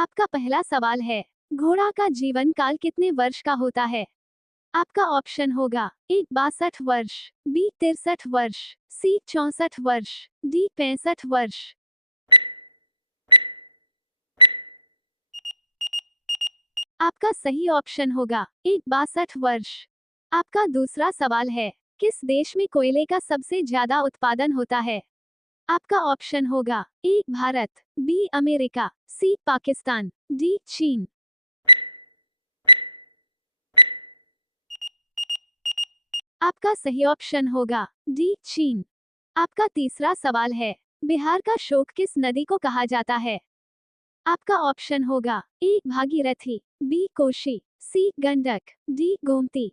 आपका पहला सवाल है, घोड़ा का जीवन काल कितने वर्ष का होता है? आपका ऑप्शन होगा ए 62 वर्ष, बी 63 वर्ष, सी 64 वर्ष, डी 65 वर्ष। आपका सही ऑप्शन होगा ए 62 वर्ष। आपका दूसरा सवाल है, किस देश में कोयले का सबसे ज्यादा उत्पादन होता है? आपका ऑप्शन होगा ए भारत, बी अमेरिका, सी पाकिस्तान, डी चीन। आपका सही ऑप्शन होगा डी चीन। आपका तीसरा सवाल है, बिहार का शोक किस नदी को कहा जाता है? आपका ऑप्शन होगा ए भागीरथी, बी कोशी, सी गंडक, डी गोमती।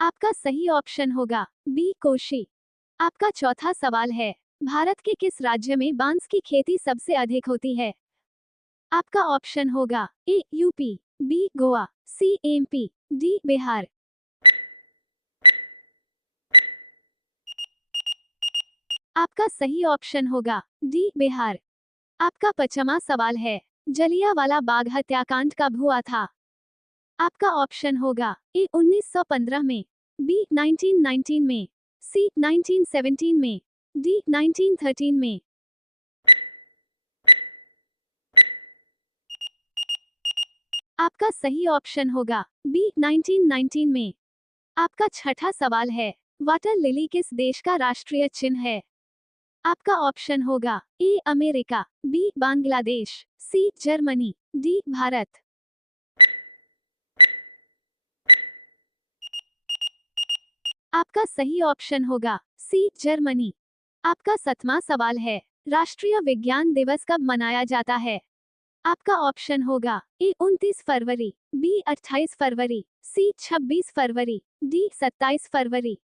आपका सही ऑप्शन होगा बी कोशी। आपका चौथा सवाल है, भारत के किस राज्य में बांस की खेती सबसे अधिक होती है? आपका ऑप्शन होगा ए यूपी, बी गोवा, सी एमपी, डी बिहार। आपका सही ऑप्शन होगा डी बिहार। आपका पांचवा सवाल है, जलियांवाला बाग हत्याकांड कब हुआ था? आपका ऑप्शन होगा ए 1915 में, बी 1919 में, सी 1917 में, डी 1913 में। आपका सही ऑप्शन होगा बी 1919 में। आपका छठा सवाल है, वाटर लिली किस देश का राष्ट्रीय चिन्ह है? आपका ऑप्शन होगा A America, B Bangladesh, C Germany, D Bharat. आपका सही ऑप्शन होगा सी जर्मनी। आपका सातवां सवाल है, राष्ट्रीय विज्ञान दिवस कब मनाया जाता है? आपका ऑप्शन होगा ए 29 फरवरी, बी 28 फरवरी, सी 26 फरवरी, डी 27 फरवरी।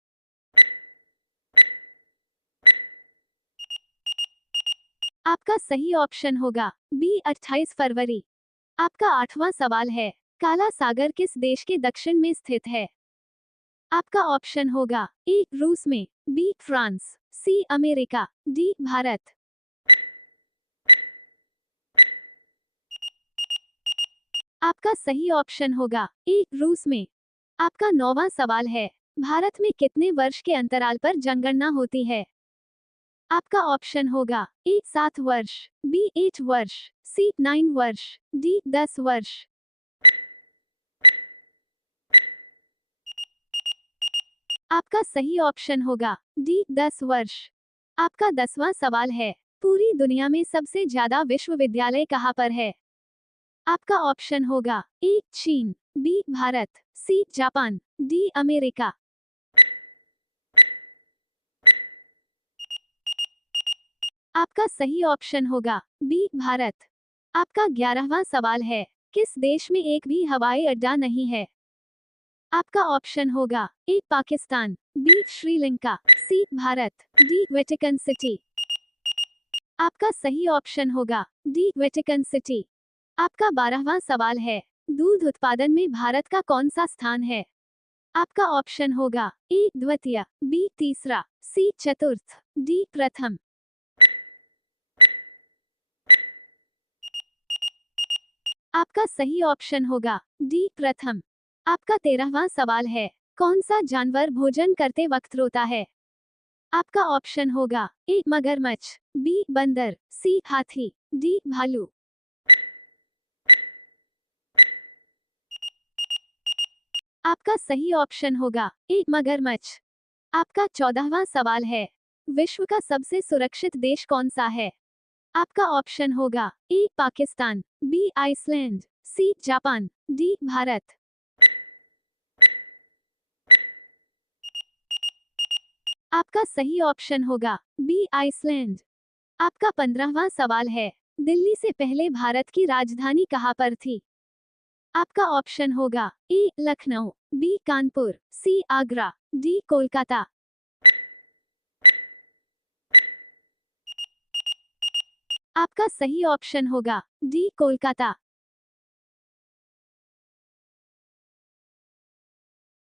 आपका सही ऑप्शन होगा बी 28 फरवरी। आपका आठवां सवाल है, काला सागर किस देश के दक्षिण में स्थित है? आपका ऑप्शन होगा ए रूस में, B France, C America, D Bharat. आपका सही ऑप्शन होगा ए रूस में। आपका नौवां सवाल है, भारत में कितने वर्ष के अंतराल पर जनगणना होती है? आपका ऑप्शन होगा ए 7 वर्ष, बी 8 वर्ष, सी 9 वर्ष, डी 10 वर्ष। आपका सही ऑप्शन होगा डी 10 वर्ष। आपका 10वां सवाल है, पूरी दुनिया में सबसे ज्यादा विश्वविद्यालय कहाँ पर है? आपका ऑप्शन होगा ए चीन, B Bharat, C Japan, D America. आपका सही ऑप्शन होगा बी भारत। आपका 11वां सवाल है, किस देश में एक भी हवाई अड्डा नहीं है? आपका ऑप्शन होगा A Pakistan, B Sri Lanka, C Bharat, D Vatican city. आपका सही ऑप्शन होगा डी वेटिकन सिटी। आपका 12वां सवाल है, दूध उत्पादन में भारत का कौन सा स्थान है? आपका ऑप्शन होगा ए द्वितीय, बी तीसरा, सी चतुर्थ, डी प्रथम। आपका सही ऑप्शन होगा डी प्रथम। आपका 13वां सवाल है, कौन सा जानवर भोजन करते वक्त रोता है? आपका ऑप्शन होगा ए मगरमच्छ, बी बंदर, सी हाथी, डी भालू। आपका सही ऑप्शन होगा ए मगरमच्छ। आपका 14वां सवाल है, विश्व का सबसे सुरक्षित देश कौन सा है? आपका ऑप्शन होगा A Pakistan, B Iceland, C Japan, D Bharat. आपका सही ऑप्शन होगा बी आइसलैंड। आपका 15वां सवाल है, दिल्ली से पहले भारत की राजधानी कहाँ पर थी? आपका ऑप्शन होगा ए लखनऊ, बी कानपुर, सी आगरा, डी कोलकाता। आपका सही ऑप्शन होगा डी कोलकाता।